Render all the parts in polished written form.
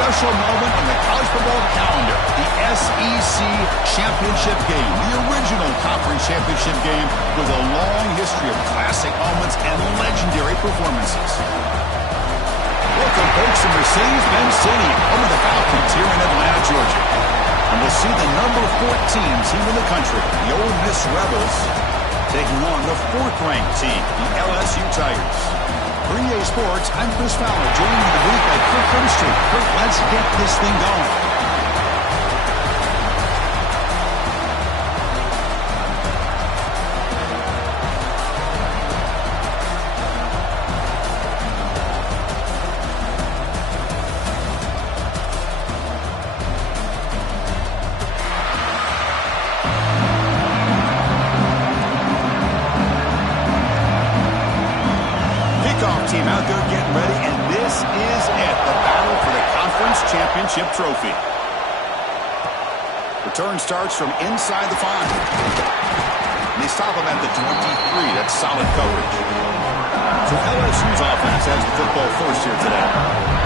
special moment in the college football calendar, the SEC championship game, the original conference championship game with a long history of classic moments and legendary performances. Welcome, folks, to Mercedes-Benz Stadium, home of the Falcons here in Atlanta, Georgia. And we'll see the number 14 team in the country, the Ole Miss Rebels, taking on the 4th-ranked team, the LSU Tigers. For EA Sports, I'm Chris Fowler, joined in the booth by Kirk Grimstreet. Kirk, let's get this thing going. Team out there getting ready, and this is it, the battle for the conference championship trophy. Return starts from inside the 5. And they stop him at the 23. That's solid coverage. So LSU's offense has the football first here today.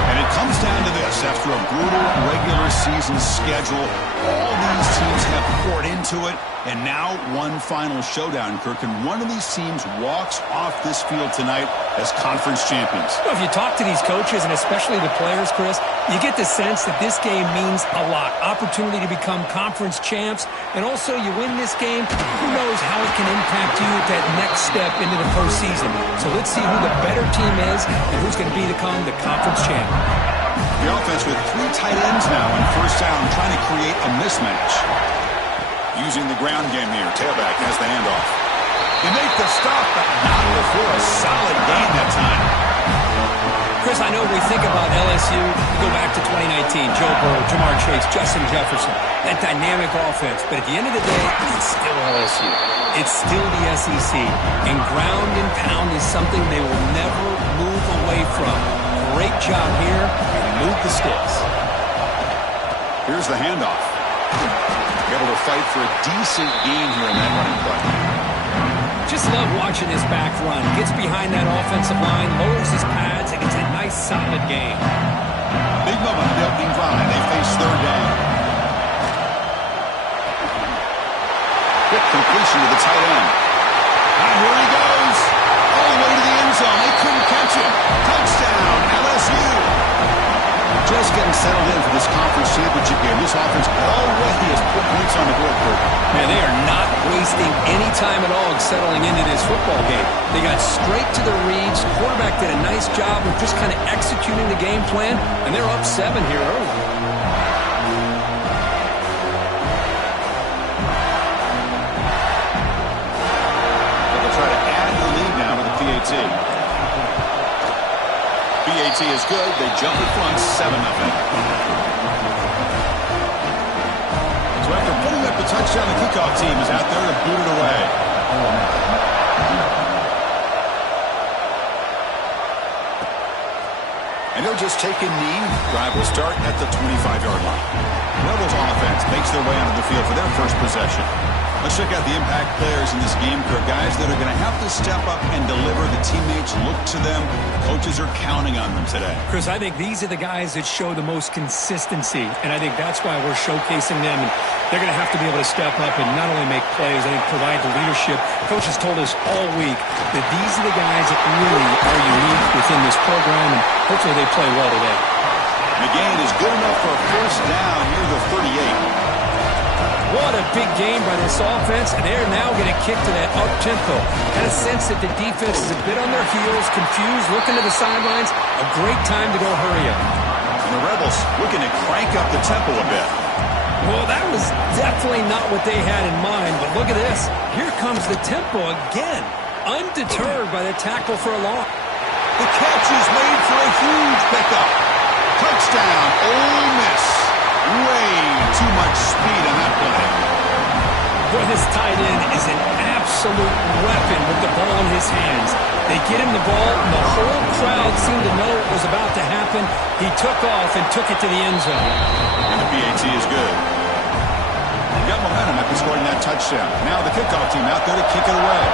And it comes down to this. After a brutal regular season schedule, all these teams have poured into it. And now one final showdown, Kirk. And one of these teams walks off this field tonight as conference champions. Well, if you talk to these coaches, and especially the players, Chris, you get the sense that this game means a lot. Opportunity to become conference champs. And also, you win this game, who knows how it can impact you at that next step into the postseason. So let's see who the better team is and who's going to become the conference champ. The offense with 3 tight ends now on first down, trying to create a mismatch. Using the ground game here. Tailback has the handoff. They make the stop, but not before a solid gain that time. Chris, I know we think about LSU. We go back to 2019. Joe Burrow, Jamar Chase, Justin Jefferson. That dynamic offense. But at the end of the day, it's still LSU. It's still the SEC. And ground and pound is something they will never move away from. Great job here. Move the sticks. Here's the handoff. Able to fight for a decent gain here in that running play. Just love watching this back run. Gets behind that offensive line, lowers his pads, and gets a nice solid gain. Big moment on the opening drive. They face 3rd down. Quick completion to the tight end. And here he goes. All the way to the end zone. They couldn't catch him. Touchdown, LSU. Just getting settled in for this conference championship game. This offense already has put points on the board, Kirk. Man, they are not wasting any time at all settling into this football game. They got straight to the reads. Quarterback did a nice job of just kind of executing the game plan, and they're up 7 here early. They'll try to add the lead now to the PAT. PAT is good. They jump in front 7-0. So after putting up the touchdown, the kickoff team is out there to boot it away. And they'll just take a knee. Drive will start at the 25-yard line. Rebels offense makes their way onto the field for their first possession. Let's check out the impact players in this game, Kirk. Guys that are going to have to step up and deliver. The teammates look to them. Coaches are counting on them today. Chris, I think these are the guys that show the most consistency, and I think that's why we're showcasing them. And they're going to have to be able to step up and not only make plays, I think provide the leadership. Coach has told us all week that these are the guys that really are unique within this program, and hopefully they play well today. The gain is good enough for a first down near the 38. What a big game by this offense, and they're now going to kick to that up-tempo. Had a sense that the defense is a bit on their heels, confused, looking to the sidelines. A great time to go hurry up. And the Rebels looking to crank up the tempo a bit. Well, that was definitely not what they had in mind, but look at this. Here comes the tempo again, undeterred by the tackle for a loss. The catch is made for a huge pickup. Touchdown, Ole Miss. Way too much speed on that play. Boy, this tight end is an absolute weapon with the ball in his hands. They get him the ball, and the whole crowd seemed to know what was about to happen. He took off and took it to the end zone. And the PAT is good. He got momentum after scoring that touchdown. Now the kickoff team out there to kick it away.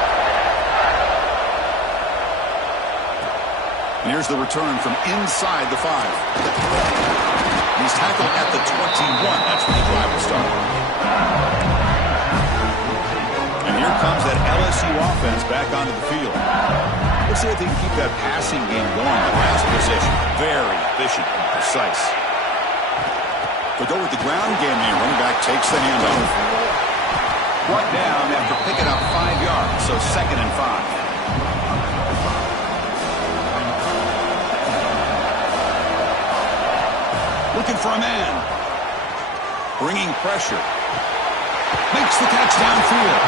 And here's the return from inside the 5. He's tackled at the 21. That's when the drive will start. And here comes that LSU offense back onto the field. Let's see if they can keep that passing game going in the last possession. Very efficient and precise. They go with the ground game here. Running back takes the handoff. Brought down after picking up 5 yards, so 2nd and 5. Looking for a man. Bringing pressure. Makes the catch downfield.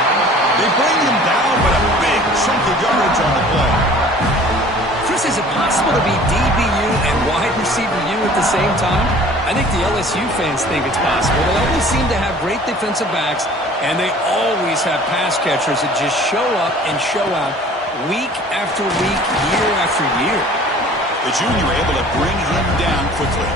They bring him down, but a big chunk of yardage on the play. Chris, is it possible to be DBU and wide receiver U at the same time? I think the LSU fans think it's possible. They always seem to have great defensive backs, and they always have pass catchers that just show up and show out week after week, year after year. The junior able to bring him down quickly.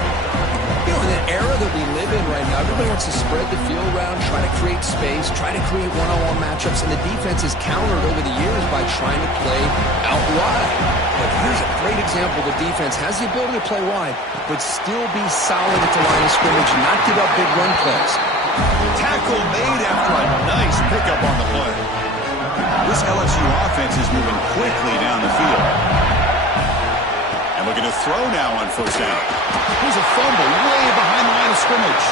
You know, in the era that we live in right now, everybody wants to spread the field around, try to create space, try to create one-on-one matchups, and the defense is countered over the years by trying to play out wide. But here's a great example. The defense has the ability to play wide, but still be solid at the line of scrimmage, not give up big run plays. Tackle made after a nice pickup on the play. This LSU offense is moving quickly down the field. And looking to throw now on 1st down. Here's a fumble way behind the line of scrimmage.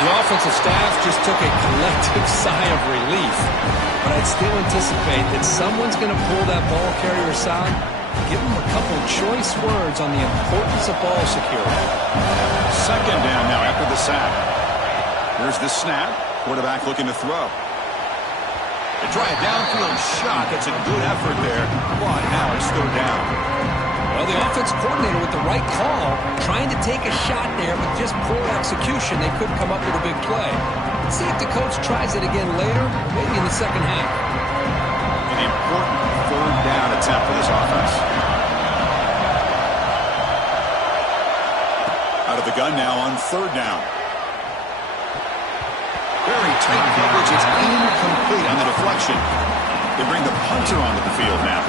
The offensive staff just took a collective sigh of relief. But I'd still anticipate that someone's going to pull that ball carrier aside, give him a couple choice words on the importance of ball security. 2nd down now after the sack. Here's the snap. Quarterback looking to throw. They try a downfield shot. That's a good effort there. But now it's 3rd down. Well, the offense coordinator with the right call, trying to take a shot there, but just poor execution. They couldn't come up with a big play. Let's see if the coach tries it again later, maybe in the 2nd half. An important 3rd down attempt for this offense. Out of the gun now on 3rd down. Very tight coverage. It's incomplete on the deflection. They bring the punter onto the field now.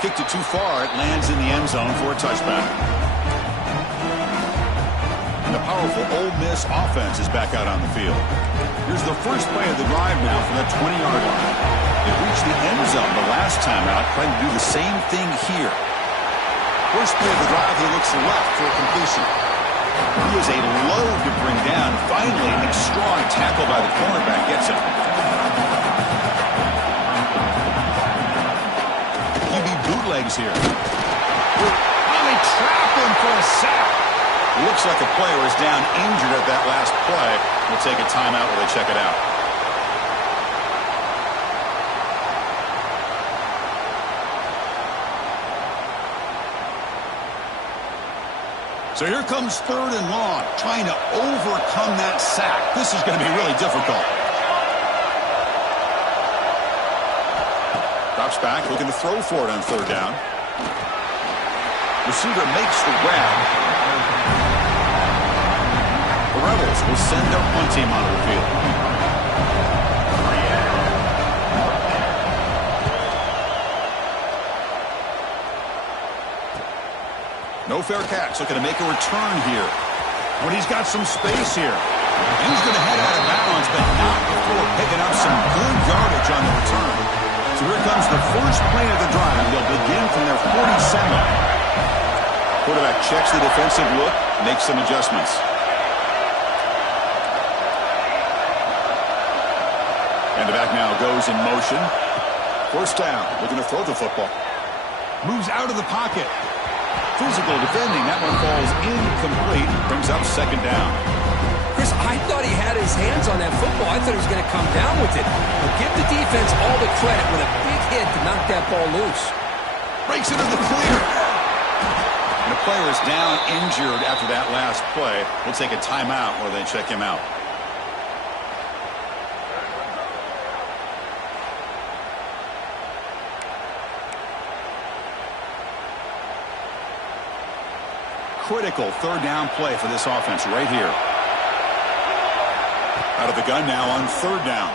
Kicked it too far. It lands in the end zone for a touchback. And the powerful Ole Miss offense is back out on the field. Here's the first play of the drive now from the 20-yard line. They reached the end zone the last time out, trying to do the same thing here. First play of the drive, he looks left for a completion. He is a load to bring down. Finally, a strong tackle by the cornerback gets him. QB bootlegs here. Finally trap him for a sack. Looks like a player is down injured at that last play. We'll take a timeout while they check it out. So here comes 3rd and long, trying to overcome that sack. This is going to be really difficult. Drops back, looking to throw for it on 3rd down. Receiver makes the grab. The Rebels will send their punt team onto the field. No fair catch. Looking to make a return here. When he's got some space here. He's going to head out of bounds, but not before picking up some good yardage on the return. So here comes the first play of the drive. They'll begin from their 47. Quarterback checks the defensive look, makes some adjustments. And the back now goes in motion. 1st down. Looking to throw the football. Moves out of the pocket. Physical defending. That one falls incomplete. Brings up 2nd down. Chris, I thought he had his hands on that football. I thought he was going to come down with it. But give the defense all the credit with a big hit to knock that ball loose. Breaks into the clear. And the player is down injured after that last play. We'll take a timeout while they check him out. Critical 3rd down play for this offense right here. Out of the gun now on 3rd down.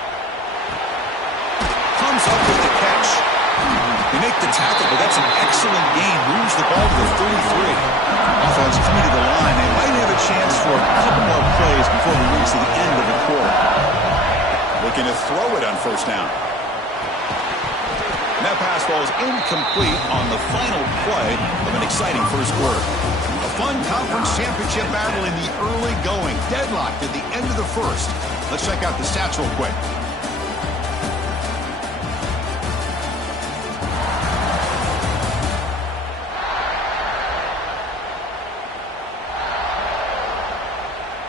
Comes up with the catch. They make the tackle, but that's an excellent gain. Moves the ball to the 33. Offense coming to the line. They might have a chance for a couple more plays before we reach the end of the quarter. Looking to throw it on first down. And that pass falls incomplete on the final play of an exciting first quarter. A fun conference championship battle in the early going. Deadlocked at the end of the first. Let's check out the stats real quick.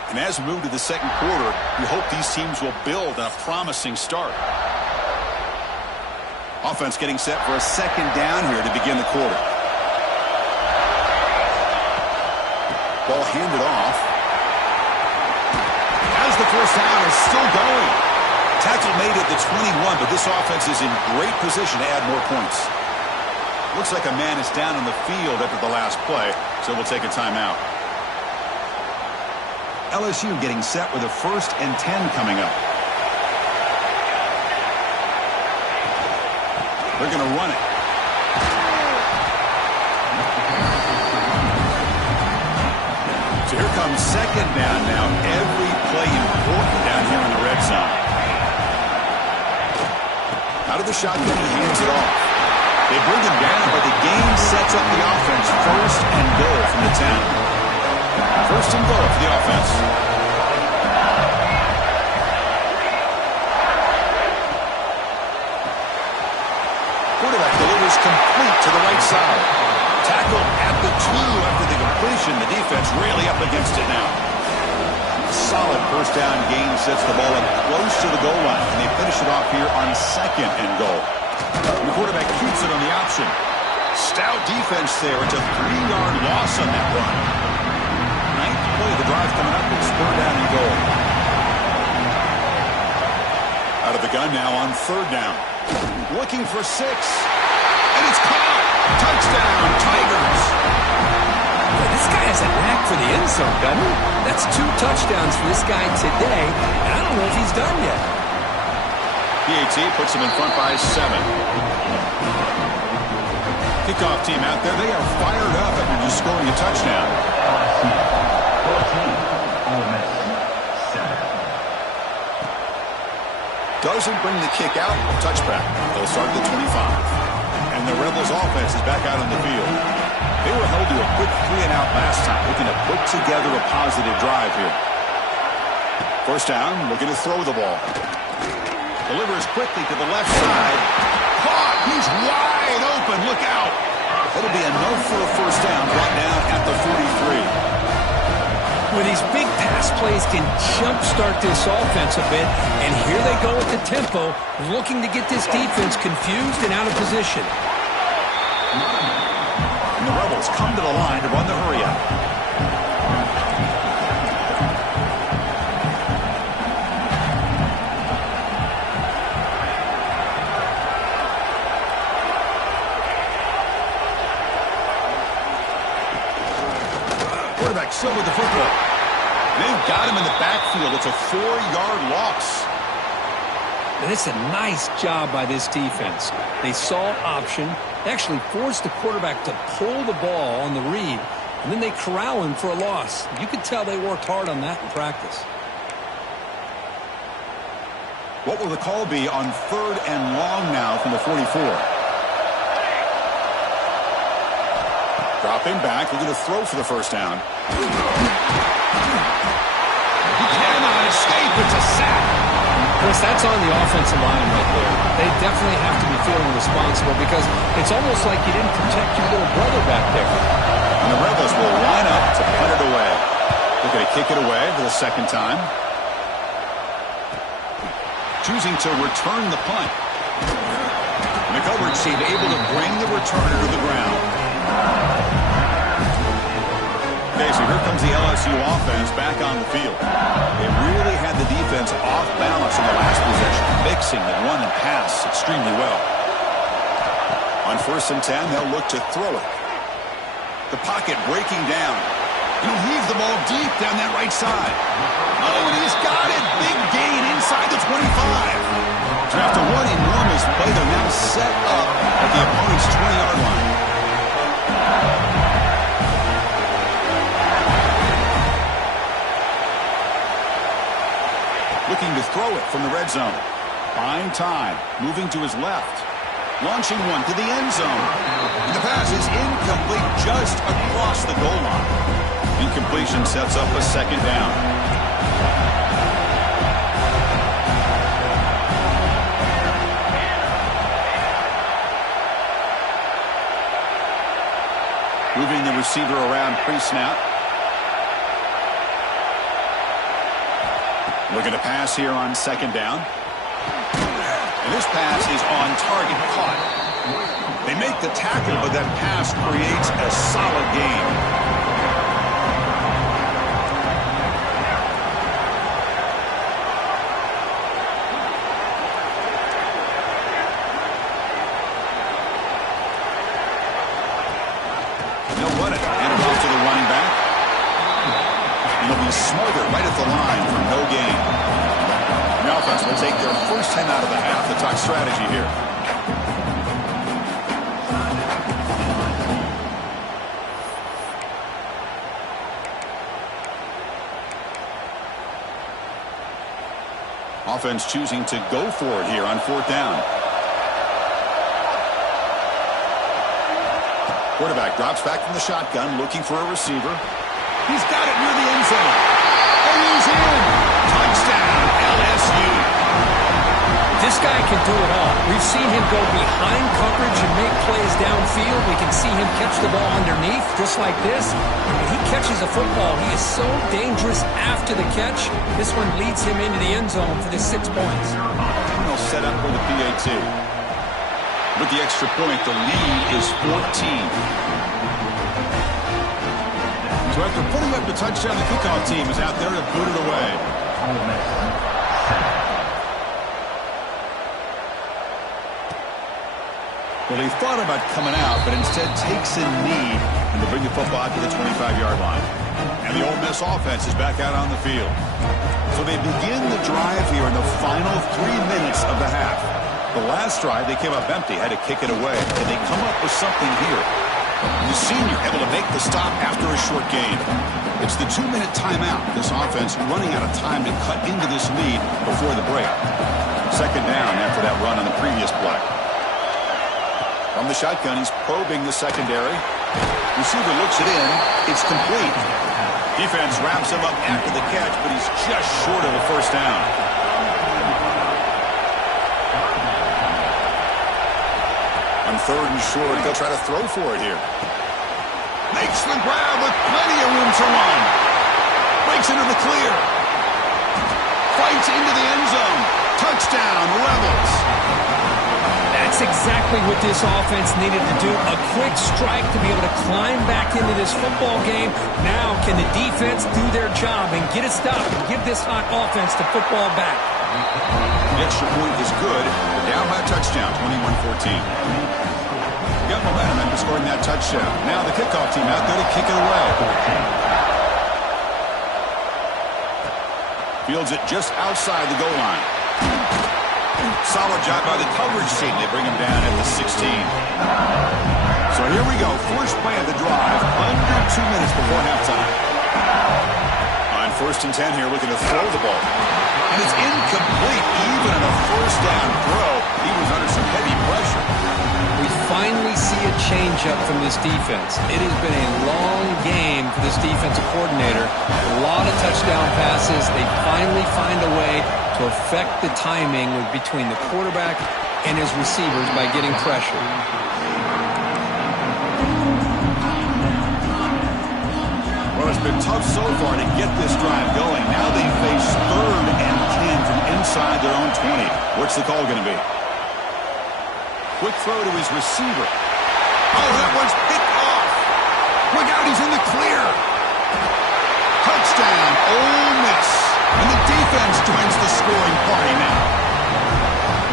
And as we move to the second quarter, we hope these teams will build on a promising start. Offense getting set for a second down here to begin the quarter. Ball handed off. As the first down is still going. Tackle made at the 21, but this offense is in great position to add more points. Looks like a man is down on the field after the last play, so we'll take a timeout. LSU getting set with a 1st and 10 coming up. They're going to run it. So here comes second down now. Every play important down here in the red zone. Out of the shotgun, he hands it off. They bring him down, but the game sets up the offense. 1st and goal from the 10. 1st and goal for the offense. Quarterback delivers complete to the right side. Tackle at the 2 after the completion. The defense really up against it now. Solid first down gain sets the ball up close to the goal line. And they finish it off here on 2nd and goal. The quarterback keeps it on the option. Stout defense there. It's a 3-yard loss on that run. 9th play of the drive coming up with spur down and goal. Out of the gun now on 3rd down. Looking for 6. And it's caught. Touchdown, Tigers. Boy, this guy has a knack for the end zone, doesn't he? That's 2 touchdowns for this guy today, and I don't know if he's done yet. PAT puts him in front by 7. Kickoff team out there. They are fired up after just scoring a touchdown. Doesn't bring the kick out. Touchback. They'll start at the 25. And the Rebels offense is back out on the field. They were held to a quick 3-and-out last time, looking to put together a positive drive here. First down, looking to throw the ball. Delivers quickly to the left side. Caught. He's wide open. Look out. That'll be enough for a first down. Brought down at the 43. Well, these big pass plays can jumpstart this offense a bit, and here they go at the tempo, looking to get this defense confused and out of position. And the Rebels come to the line to run the hurry-up. Quarterback still with the football. They've got him in the backfield. It's a 4-yard loss. And it's a nice job by this defense. They saw option. They actually forced the quarterback to pull the ball on the read, and then they corral him for a loss. You could tell they worked hard on that in practice. What will the call be on 3rd and long now from the 44? Dropping back, looking to throw for the first down. He cannot escape. It's a sack. Chris, that's on the offensive line right there. They definitely have to be feeling responsible because it's almost like you didn't protect your little brother back there. And the Rebels will line up to punt it away. They're going to kick it away for the second time. Choosing to return the punt. McGovern seemed able to bring the returner to the ground. Okay, so here comes the LSU offense back on the field. They really had the defense off balance in the last possession, mixing the run and pass extremely well. On 1st and 10, they'll look to throw it. The pocket breaking down. He'll heave the ball deep down that right side. Oh, and he's got it. Big gain inside the 25. So after one enormous play, they're now set up at the opponent's 20-yard line. Looking to throw it from the red zone. Buying time. Moving to his left. Launching one to the end zone. And the pass is incomplete just across the goal line. Incompletion sets up a second down. Moving the receiver around pre-snap. Looking to pass here on second down. And this pass is on target, caught. They make the tackle, but that pass creates a solid gain. They'll run it. Hand it off to the running back. And they'll be smothered right at the line for no gain. The offense will take their first 10 out of the half. The talk strategy here. Offense choosing to go for it here on fourth down. Quarterback drops back from the shotgun, looking for a receiver. He's got it near the end zone. And he's in. Touchdown, LSU. This guy can do it all. We've seen him go behind coverage and make plays downfield. We can see him catch the ball underneath, just like this. When he catches a football, he is so dangerous after the catch. This one leads him into the end zone for the 6 points. They'll set up for the PAT. With the extra point, the lead is 14. So after putting up the touchdown, the kickoff team is out there to put it away. Well, he thought about coming out, but instead takes a knee and to bring the football out to the 25-yard line. And the Ole Miss offense is back out on the field. So they begin the drive here in the final 3 minutes of the half. The last drive, they came up empty, had to kick it away, and they come up with something here. The senior able to make the stop after a short gain. It's the 2-minute timeout. This offense running out of time to cut into this lead before the break. Second down after that run on the previous play. From the shotgun, he's probing the secondary. Receiver looks it in. It's complete. Defense wraps him up after the catch, but he's just short of a first down. On third and short, they'll try to throw for it here. Makes the grab with plenty of room to run. Breaks into the clear. Fights into the end zone. Touchdown, Rebels. That's exactly what this offense needed to do. A quick strike to be able to climb back into this football game. Now can the defense do their job and get it stopped and give this hot offense the football back? The extra point is good. They're down by a touchdown, 21-14. Got momentum after scoring that touchdown. Now the kickoff team out there to kick it away. Fields it just outside the goal line. Solid job by the coverage team. They bring him down at the 16. So here we go. First play of the drive. Under 2 minutes before halftime. On first and 10 here, looking to throw the ball. And it's incomplete. Even in a first down throw, he was under some heavy pressure. We finally see a change-up from this defense. It has been a long game for this defensive coordinator. A lot of touchdown passes. They finally find a way to affect the timing between the quarterback and his receivers by getting pressure. Well, it's been tough so far to get this drive going. Now they face third and 10 from inside their own 20. What's the call going to be? Quick throw to his receiver. Oh, that one's picked off. Look out, he's in the clear. Touchdown, Ole Miss. And the defense joins the scoring party now.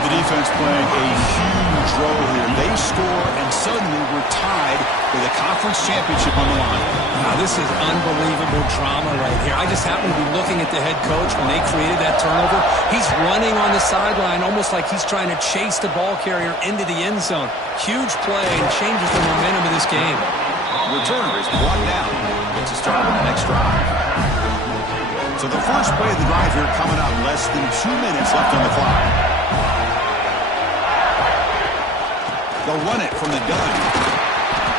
The defense playing a huge role here. They score, and suddenly we're tied with a conference championship on the line. Wow, this is unbelievable drama right here. I just happen to be looking at the head coach when they created that turnover. He's running on the sideline almost like he's trying to chase the ball carrier into the end zone. Huge play and changes the momentum of this game. Returner is brought down. Gets a start with the next drive. So the first play of the drive here coming up. Less than 2 minutes left on the clock. They'll run it from the gun.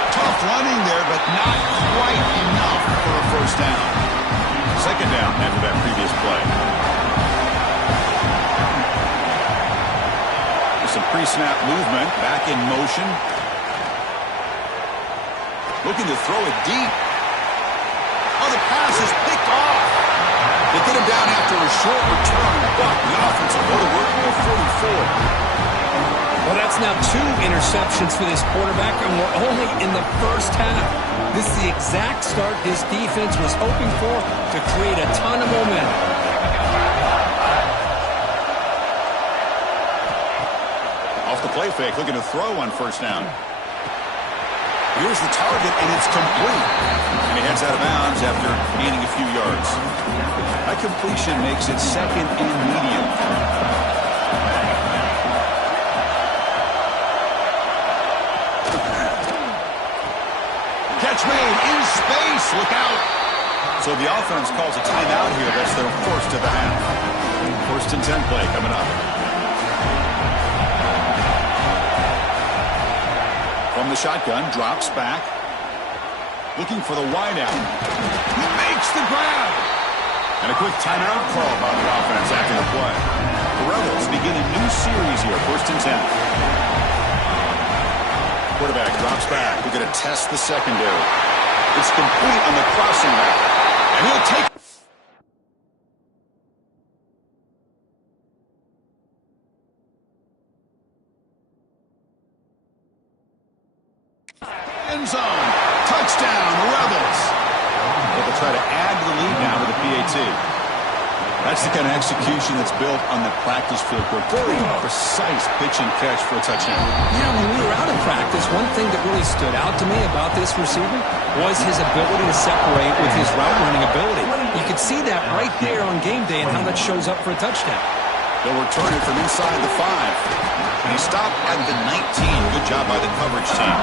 Tough running there, but not quite enough for a first down. Second down after that previous play. There's some pre-snap movement. Back in motion. Looking to throw it deep. Oh, the pass is picked off. They get him down after a short return, but the offense will go to work at 44. Well, that's now 2 interceptions for this quarterback, and we're only in the first half. This is the exact start this defense was hoping for to create a ton of momentum. Off the play fake, looking to throw on first down. Here's the target, and it's complete. And he heads out of bounds after gaining a few yards. That completion makes it second and medium. Catch made in space. Look out. So the offense calls a timeout here. That's their first of the half. First and 10 play coming up. From the shotgun, drops back. Looking for the wideout. He makes the grab. And a quick timeout call by the offense after the play. The Rebels begin a new series here. First and 10. Quarterback drops back. We're going to test the secondary. It's complete on the crossing route. And he'll take end zone. Touchdown, Rebels. They'll try to add to the lead now with a PAT. That's the kind of execution that's built on the practice field. Very precise pitch and catch for a touchdown. Yeah, when we were out of practice, one thing that really stood out to me about this receiver was his ability to separate with his route running ability. You could see that right there on game day and how that shows up for a touchdown. They'll return it from inside the 5. And he stopped at the 19. Good job by the coverage team.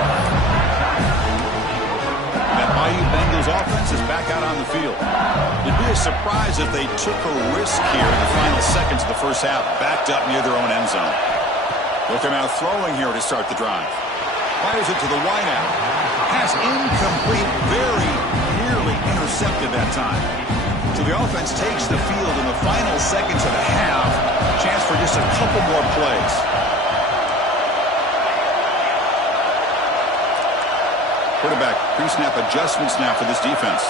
That Bayou Bengals offense is back out on the field. It'd be a surprise if they took a risk here in the final seconds of the first half, backed up near their own end zone. They'll come out throwing here to start the drive. Fires it to the wideout. Pass incomplete, very nearly intercepted that time. So the offense takes the field in the final seconds of the half. Chance for just a couple more plays. Quarterback pre-snap adjustments now for this defense.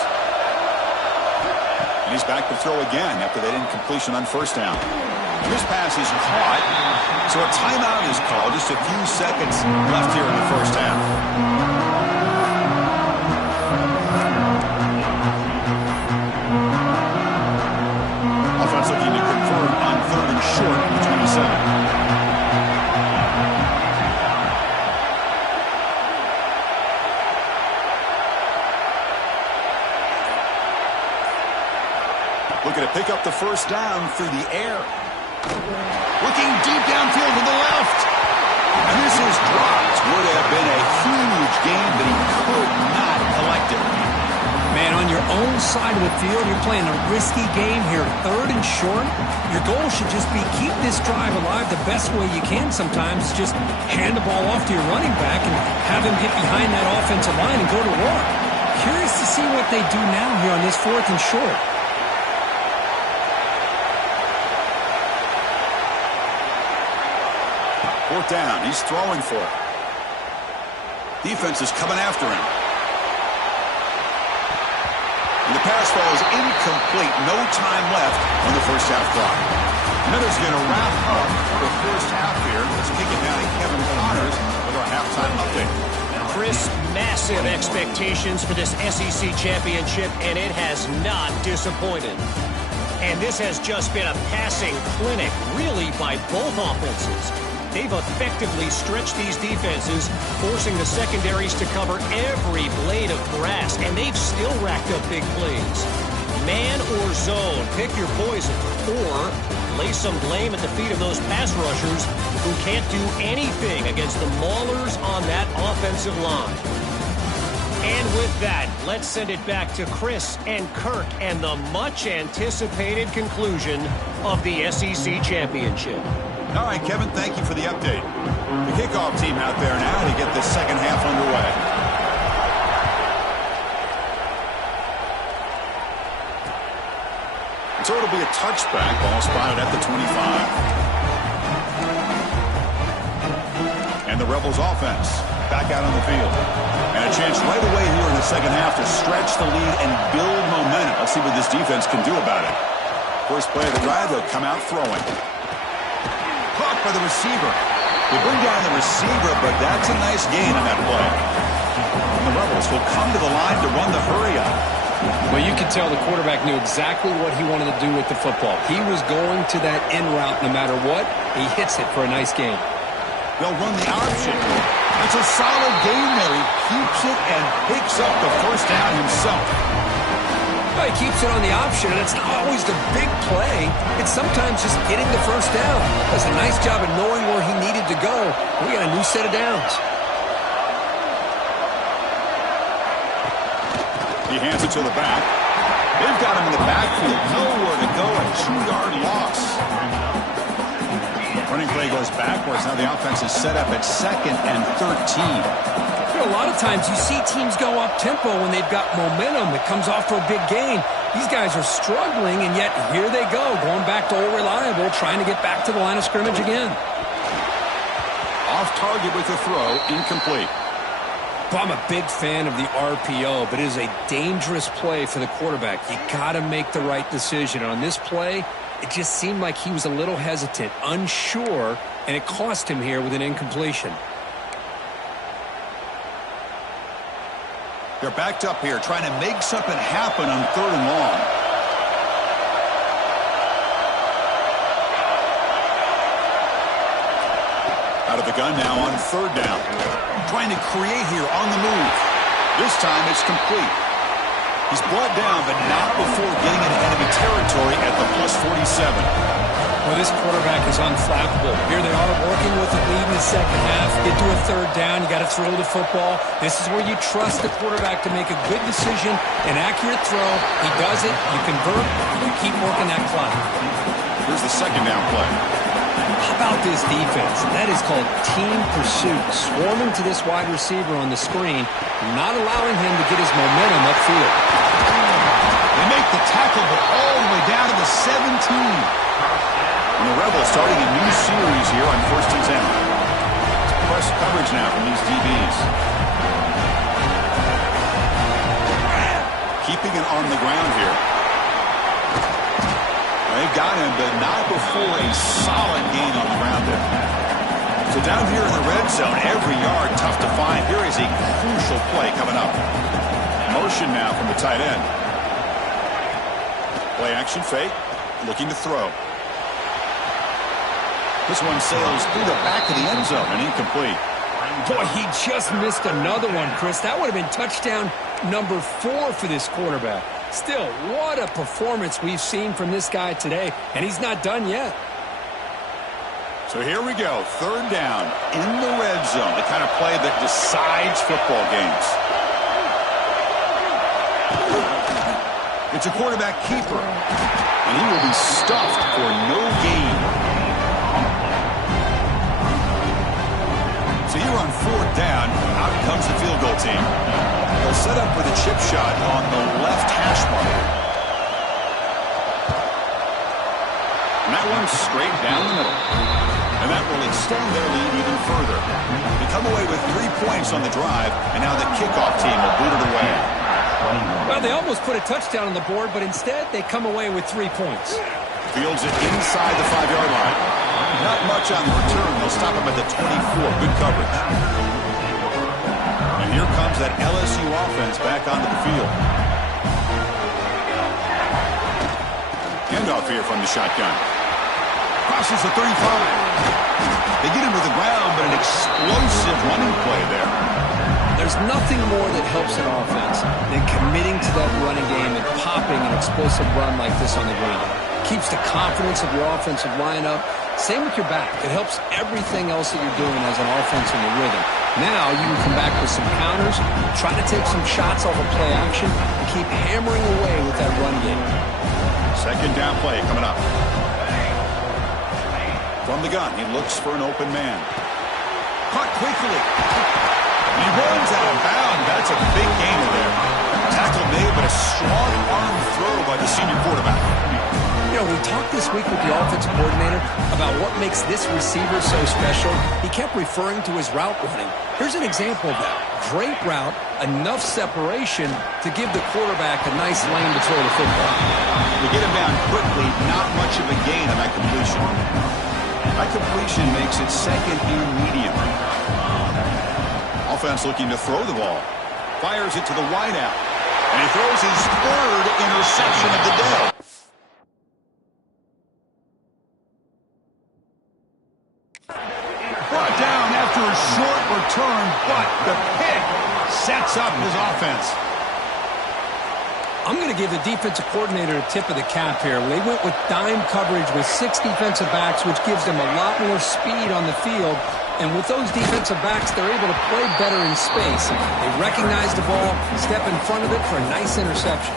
And he's back to throw again after that incompletion on first down. This pass is caught, so a timeout is called. Just a few seconds left here in the first half. Offense looking to convert on 3rd and short from the 27. Looking to pick up the first down through the air. Looking deep downfield to the left. And this is dropped. Would have been a huge gain, but he could not collect it. Man, on your own side of the field, you're playing a risky game here. 3rd and short. Your goal should just be keep this drive alive the best way you can sometimes. Just hand the ball off to your running back and have him get behind that offensive line and go to work. Curious to see what they do now here on this 4th and short. Fourth down. He's throwing for it. Defense is coming after him. And the pass falls incomplete. No time left on the first half clock. And that is going to wrap up the first half here. Let's kick it down to Kevin Connors with our halftime update. Chris, massive expectations for this SEC championship, and it has not disappointed. And this has just been a passing clinic, really, by both offenses. they've effectively stretched these defenses, forcing the secondaries to cover every blade of grass, and they've still racked up big plays. Man or zone, pick your poison, or lay some blame at the feet of those pass rushers who can't do anything against the maulers on that offensive line. And with that, let's send it back to Chris and Kirk and the much-anticipated conclusion of the SEC Championship. All right, Kevin, thank you for the update. The kickoff team out there now to get this second half underway. So it'll be a touchback, ball spotted at the 25. And the Rebels offense back out on the field. And a chance right away here in the second half to stretch the lead and build momentum. Let's see what this defense can do about it. First play of the drive, they'll come out throwing. Caught by the receiver. They bring down the receiver, but that's a nice gain on that play. And the Rebels will come to the line to run the hurry up. Well, you could tell the quarterback knew exactly what he wanted to do with the football. He was going to that in route no matter what. He hits it for a nice gain. They'll run the option. It's a solid gain there. He keeps it and picks up the first down himself. Well, he keeps it on the option, and it's not always the big play. It's sometimes just getting the first down. Does a nice job of knowing where he needed to go. We got a new set of downs. He hands it to the back. They've got him in the backfield. Nowhere to go. A 2-yard loss. Running play goes backwards. Now the offense is set up at 2nd and 13. You know, a lot of times you see teams go up-tempo when they've got momentum. It comes off for a big gain. These guys are struggling, and yet here they go, going back to old reliable, trying to get back to the line of scrimmage again. Off target with the throw. Incomplete. I'm a big fan of the RPO, but it is a dangerous play for the quarterback. You got to make the right decision. On this play, it just seemed like he was a little hesitant, unsure, and it cost him here with an incompletion. They're backed up here, trying to make something happen on 3rd and long. Out of the gun now on 3rd down. Trying to create here on the move. This time it's complete. He's brought down, but not before getting into enemy territory at the +47. Well, this quarterback is unflappable. Here they are working with the lead in the second half. Get to a 3rd down. You got to throw the football. This is where you trust the quarterback to make a good decision, an accurate throw. He does it. You convert. You keep working that clock. Here's the 2nd down play. How about this defense? That is called team pursuit. Swarming to this wide receiver on the screen, not allowing him to get his momentum upfield. They make the tackle, but all the way down to the 17. And the Rebels starting a new series here on 1st and 10. It's press coverage now from these DBs. Keeping it on the ground here. They've got him, but not before a solid gain on the ground there. So down here in the red zone, every yard tough to find. Here is a crucial play coming up. Motion now from the tight end. Play action fake, looking to throw. This one sails through the back of the end zone and incomplete. Boy, he just missed another one, Chris. That would have been touchdown number 4 for this quarterback. Still, what a performance we've seen from this guy today, and he's not done yet. So here we go, 3rd down in the red zone, the kind of play that decides football games. It's a quarterback keeper, and he will be stuffed for no gain. So here on 4th down, out comes the field goal team. They'll set up for the chip shot on the left hash mark. And that one's straight down the middle. And that will extend their lead even further. They come away with 3 points on the drive, and now the kickoff team will boot it away. Well, they almost put a touchdown on the board, but instead they come away with 3 points. Fields it inside the 5-yard line. Not much on the return. They'll stop him at the 24. Good coverage. And here comes that LSU offense back onto the field. Handoff here from the shotgun. Crosses the 35. They get him to the ground, but an explosive running play there. There's nothing more that helps an offense than committing to that running game and popping an explosive run like this on the ground. Keeps the confidence of your offensive lineup. Same with your back. It helps everything else that you're doing as an offense in your rhythm. Now you can come back with some counters, try to take some shots off of play action, and keep hammering away with that run game. Second down play coming up. From the gun, he looks for an open man. Caught quickly. He runs out of bounds. That's a big gain there. Tackle made, but a strong arm throw by the senior quarterback. You know, we talked this week with the offensive coordinator about what makes this receiver so special. He kept referring to his route running. Here's an example of that. Great route, enough separation to give the quarterback a nice lane to throw the football. To get him down quickly, not much of a gain on that completion. That completion makes it second and medium. Offense looking to throw the ball. Fires it to the wideout. And he throws his third interception of the day. Brought down after a short return, but the pick sets up his offense. I'm going to give the defensive coordinator a tip of the cap here. They went with dime coverage with 6 defensive backs, which gives them a lot more speed on the field. And with those defensive backs, they're able to play better in space. They recognize the ball, step in front of it for a nice interception.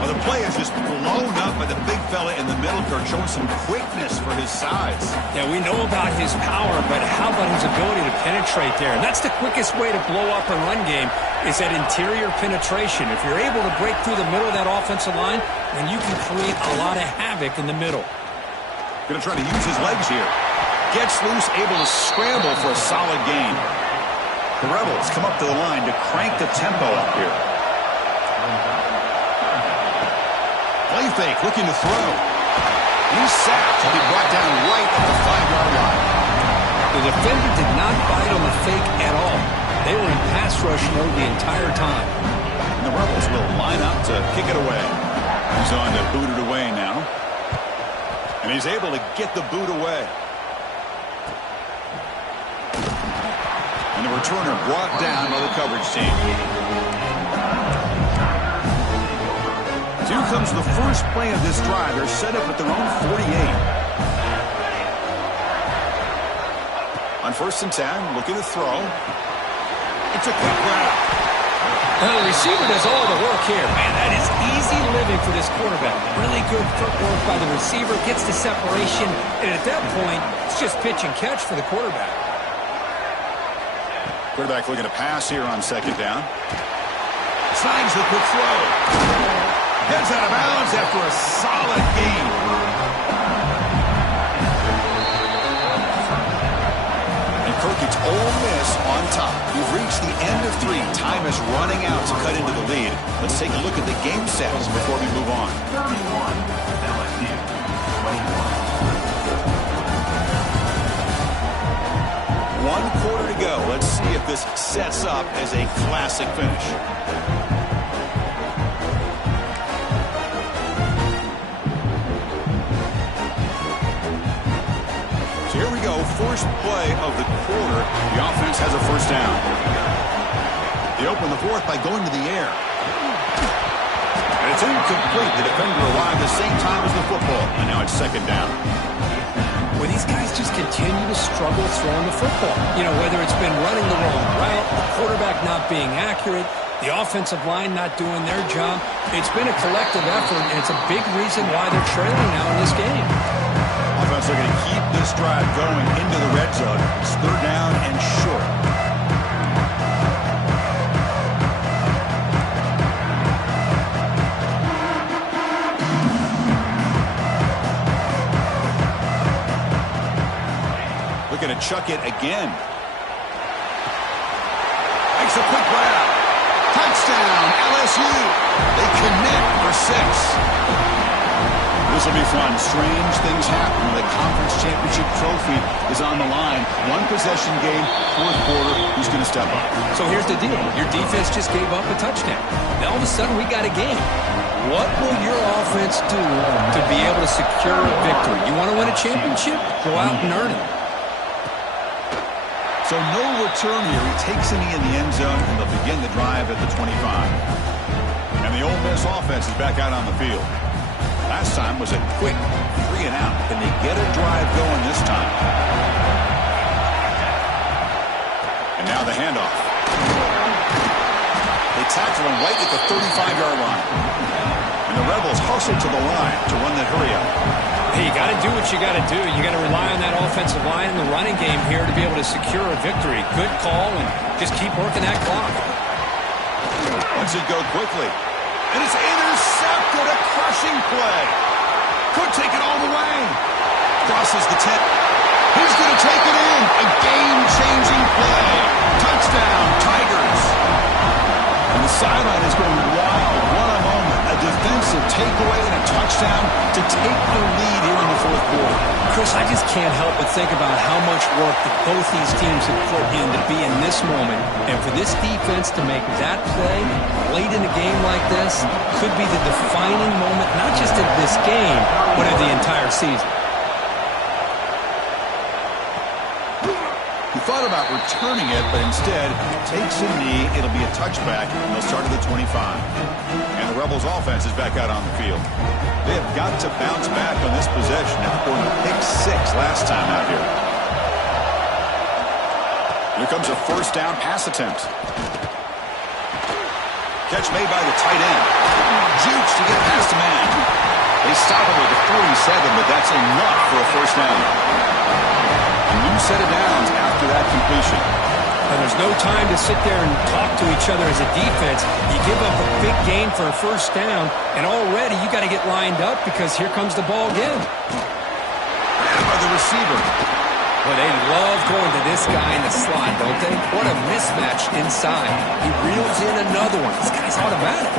Well, the play is just blown up by the big fella in the middle, Kirk, showing some quickness for his size. Yeah, we know about his power, but how about his ability to penetrate there? And that's the quickest way to blow up a run game is that interior penetration. If you're able to break through the middle of that offensive line, then you can create a lot of havoc in the middle. Going to try to use his legs here. Gets loose, able to scramble for a solid gain. The Rebels come up to the line to crank the tempo up here. Play fake, looking to throw. He's sacked to be brought down right at the 5-yard line. The defender did not bite on the fake at all. They were in pass rush mode the entire time. And the Rebels will line up to kick it away. He's on to boot it away now. And he's able to get the boot away. And the returner brought down by the coverage team. Here comes the first play of this drive. They're set up at their own 48. On 1st and 10, looking to throw. It's a quick grab. The receiver does all the work here. Man, that is easy living for this quarterback. Really good footwork by the receiver. Gets the separation. And at that point, it's just pitch and catch for the quarterback. Quarterback looking to pass here on 2nd down. Snags the quick throw. Heads out of bounds after a solid gain. And Kirk, it's Ole Miss on top. We've reached the end of 3. Time is running out to cut into the lead. Let's take a look at the game stats before we move on. 31, LSU, 21. 1 quarter to go. Let's see if this sets up as a classic finish. So here we go. First play of the quarter. The offense has a 1st down. They open the 4th by going to the air. And it's incomplete. The defender arrived at the same time as the football. And now it's 2nd down. Well, these guys just continue to struggle throwing the football. You know, whether it's been running the wrong route, the quarterback not being accurate, the offensive line not doing their job. It's been a collective effort, and it's a big reason why they're trailing now in this game. Offense looking to keep this drive going into the red zone. It's 3rd down and short. Going to chuck it again. Makes a quick grab. Touchdown, LSU. They connect for 6. This will be fun. Strange things happen when the conference championship trophy is on the line. 1 possession game, 4th quarter. Who's going to step up? So here's the deal. Your defense just gave up a touchdown. Now all of a sudden we got a game. What will your offense do to be able to secure a victory? You want to win a championship? Go out and earn it. So no return here. He takes a knee in the end zone, and they'll begin the drive at the 25. And the Ole Miss offense is back out on the field. Last time was a quick 3 and out. Can they get a drive going this time? And now the handoff. They tackle him right at the 35-yard line. And the Rebels hustle to the line to run that hurry up. Hey, you got to do what you got to do. You got to rely on that offensive line in the running game here to be able to secure a victory. Good call, and just keep working that clock. Lets it go quickly. And it's intercepted. A crushing play. Could take it all the way. Crosses the 10. He's going to take it in. A game-changing play. Touchdown, Tigers. And the sideline is going wild. What a moment. A defensive takeaway and a touchdown to take the lead here in the fourth quarter. Chris, I just can't help but think about how much work that both these teams have put in to be in this moment. And for this defense to make that play late in a game like this could be the defining moment, not just of this game, but of the entire season. He thought about returning it, but instead takes a knee. It'll be a touchback, and they'll start at the 25. And the Rebels offense is back out on the field. They have got to bounce back on this possession after going to pick 6 last time out here. Here comes a first down pass attempt. Catch made by the tight end. Jukes to get past the man. They stop him with the 47, but that's enough for a first down. A new set of downs after that completion. And there's no time to sit there and talk to each other as a defense. You give up a big gain for a first down, and already you got to get lined up because here comes the ball again. And by the receiver. Well, they love going to this guy in the slot, don't they? What a mismatch inside. He reels in another one. This guy's automatic.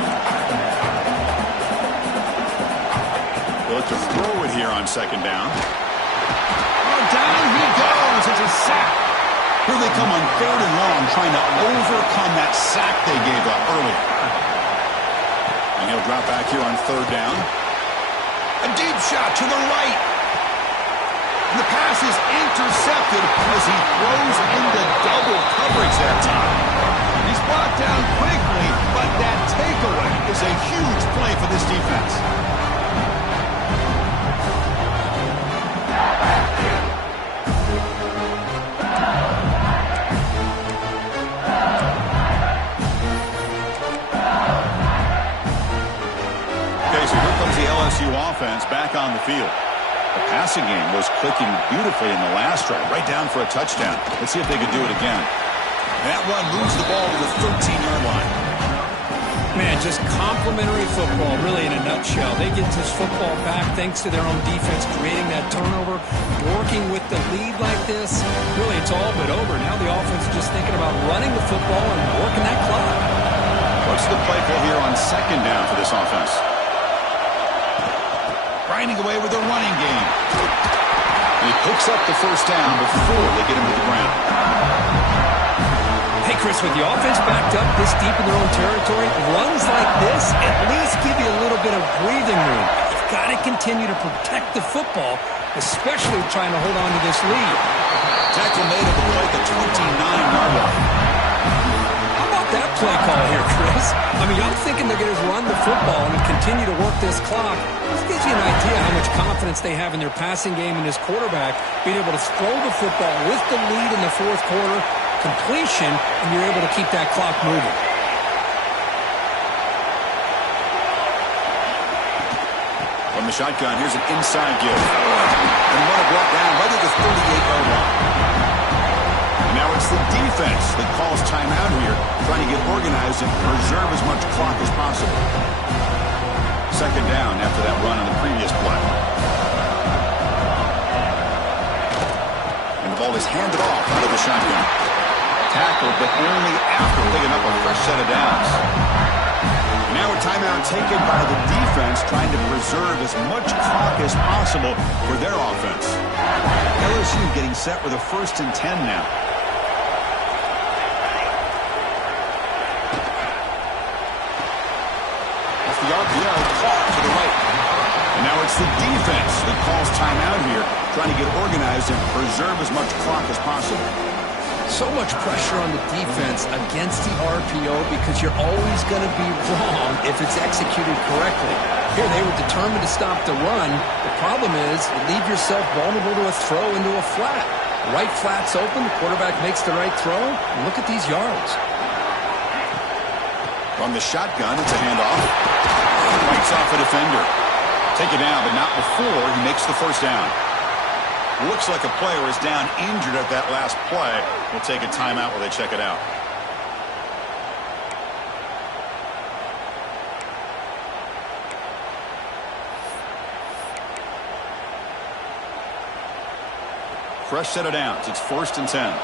They'll look to throw it here on second down. Down he goes. It's a sack. Here they come on 3rd and long, trying to overcome that sack they gave up earlier. And he'll drop back here on 3rd down. A deep shot to the right. And the pass is intercepted as he throws into double coverage that time. He's brought down quickly, but that takeaway is a huge play for this defense. The LSU offense back on the field. The passing game was clicking beautifully in the last drive, right down for a touchdown. Let's see if they can do it again. That run moves the ball to the 13-yard line. Man, just complimentary football, really in a nutshell. They get this football back thanks to their own defense, creating that turnover, working with the lead like this. Really, it's all but over. Now the offense is just thinking about running the football and working that clock. What's the play call here on second down for this offense? Grinding away with a running game. And he picks up the first down before they get him to the ground. Hey, Chris, with the offense backed up this deep in their own territory, runs like this at least give you a little bit of breathing room. You've got to continue to protect the football, especially trying to hold on to this lead. Tackle made at the play at the 29-yard line. How about that play call here, Chris? I mean, I'm thinking they're going to run the football and continue to work this clock. This gives you an idea how much confidence they have in their passing game and this quarterback being able to throw the football with the lead in the fourth quarter, completion, and you're able to keep that clock moving. From the shotgun, here's an inside give. And one brought down right at the 38-yard line. And now it's the defense that calls timeout here, trying to get organized and preserve as much clock as possible. Second down after that run on the previous play. And the ball is handed off out of the shotgun. Tackled, but only after picking up a fresh set of downs. And now a timeout taken by the defense, trying to preserve as much clock as possible for their offense. LSU getting set with a 1st and 10 now. Off the RPO, caught to the right. And now it's the defense that calls timeout here, trying to get organized and preserve as much clock as possible. So much pressure on the defense against the RPO because you're always going to be wrong if it's executed correctly. Here they were determined to stop the run. The problem is you leave yourself vulnerable to a throw into a flat. The right flat's open, the quarterback makes the right throw, and look at these yards. From the shotgun, it's a handoff. Fights off a defender. Take it down, but not before he makes the first down. Looks like a player is down injured at that last play. We'll take a timeout while they check it out. Fresh set of downs. It's 1st and 10.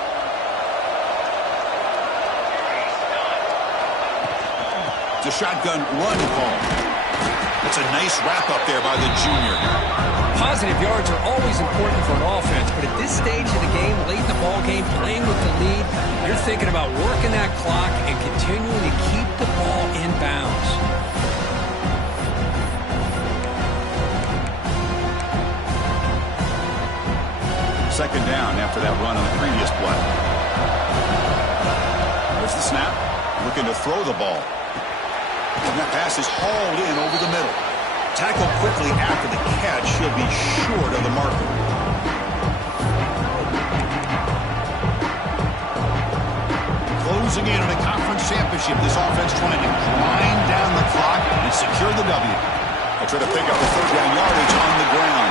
It's a shotgun run call. It's a nice wrap up there by the junior. Positive yards are always important for an offense, but at this stage of the game, late in the ball game, playing with the lead, you're thinking about working that clock and continuing to keep the ball in bounds. Second down after that run on the previous play. There's the snap. Looking to throw the ball. And that pass is hauled in over the middle. Tackled quickly after the catch. He'll be short of the marker. Closing in on a conference championship. This offense trying to grind down the clock and secure the W. They'll try to pick up the 3rd down yardage on the ground.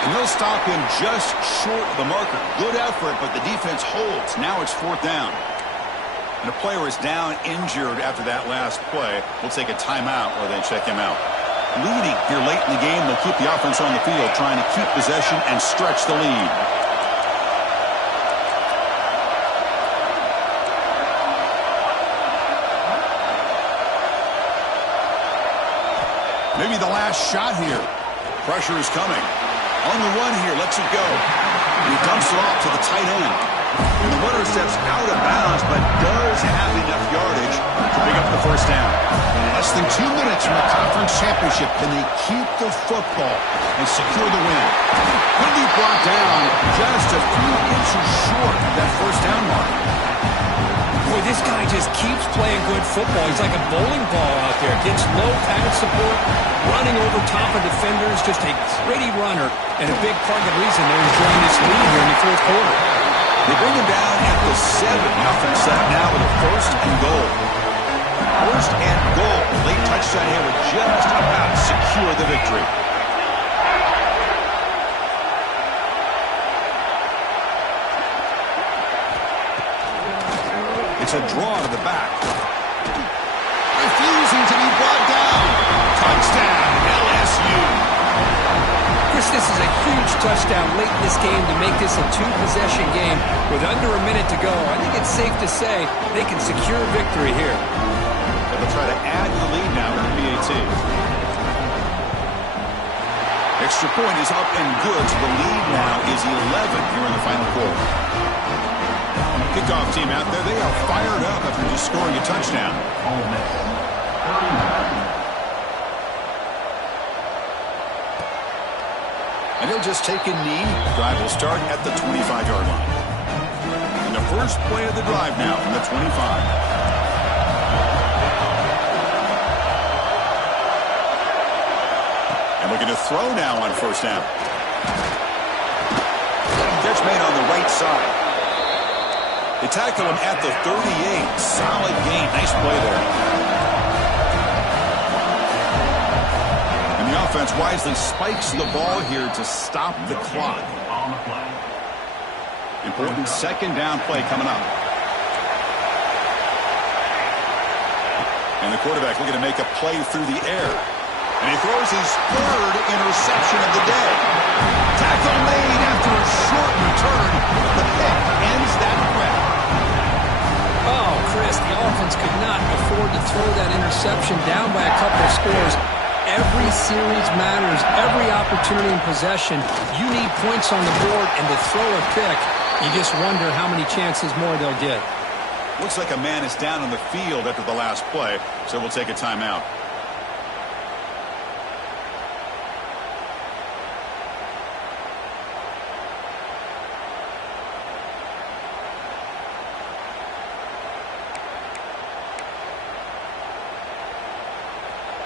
And they'll stop him just short of the marker. Good effort, but the defense holds. Now it's 4th down. And the player is down injured after that last play. We'll take a timeout while they check him out. Leading here late in the game, they'll keep the offense on the field, trying to keep possession and stretch the lead. Maybe the last shot here. Pressure is coming. On the run here, lets it go. And he dumps it off to the tight end. And the runner steps out of bounds, but does have enough yardage to pick up the 1st down. Less than 2 minutes from a conference championship. Can they keep the football and secure the win? Could be brought down just a few inches short of that 1st down mark. Boy, this guy just keeps playing good football. He's like a bowling ball out there. Gets low pad support, running over top of defenders. Just a gritty runner, and a big part of the reason they're enjoying this lead here in the 4th quarter. They bring him down at the 7. The offense set up now with a 1st and goal. 1st and goal. Late touchdown here would just about secure the victory. It's a draw to the back. Refusing to be brought down. Touchdown, LSU. Chris, this is a huge touchdown late in this game to make this a 2-possession game with under a minute to go. I think it's safe to say they can secure victory here. They'll try to add to the lead now with the PAT. Extra point is up and good, so the lead now is 11 here in the final quarter. Kickoff team out there, they are fired up after just scoring a touchdown. And he'll just take a knee. Drive will start at the 25-yard line. And the first play of the drive now from the 25. And looking to throw now on 1st down. Catch made on the right side. They tackle him at the 38. Solid gain. Nice play there. And the offense wisely spikes the ball here to stop the clock. Important 2nd down play coming up. And the quarterback looking to make a play through the air. And he throws his 3rd interception of the day. Tackle made after a short return. The pick ends that threat. Oh, Chris, the offense could not afford to throw that interception down by a couple of scores. Every series matters. Every opportunity in possession. You need points on the board, and to throw a pick, you just wonder how many chances more they'll get. Looks like a man is down on the field after the last play, so we'll take a timeout.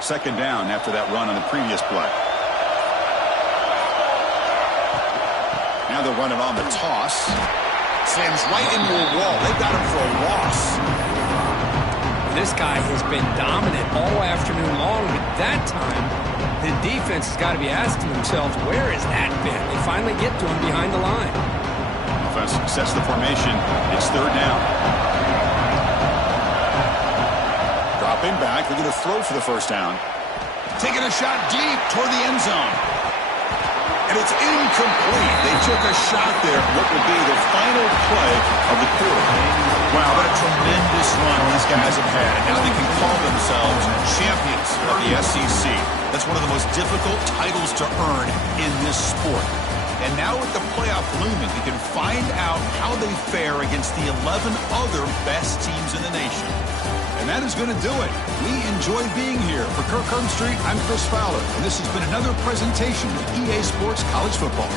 Second down after that run on the previous play. Now they'll run it on the toss. Slams right into a wall. They've got him for a loss. This guy has been dominant all afternoon long, but that time, the defense has got to be asking themselves, where has that been? They finally get to him behind the line. Offense sets the formation. It's third down. Dropping back. They're going to throw for the first down. Taking a shot deep toward the end zone. And it's incomplete. They took a shot there, what will be the final play of the quarter. Wow, what a tremendous run these guys have had. And now they can call themselves champions of the SEC. That's one of the most difficult titles to earn in this sport. And now with the playoff looming, we can find out how they fare against the 11 other best teams in the nation. And that is going to do it. We enjoy being here. For Kirk Street, I'm Chris Fowler, and this has been another presentation of EA Sports College Football.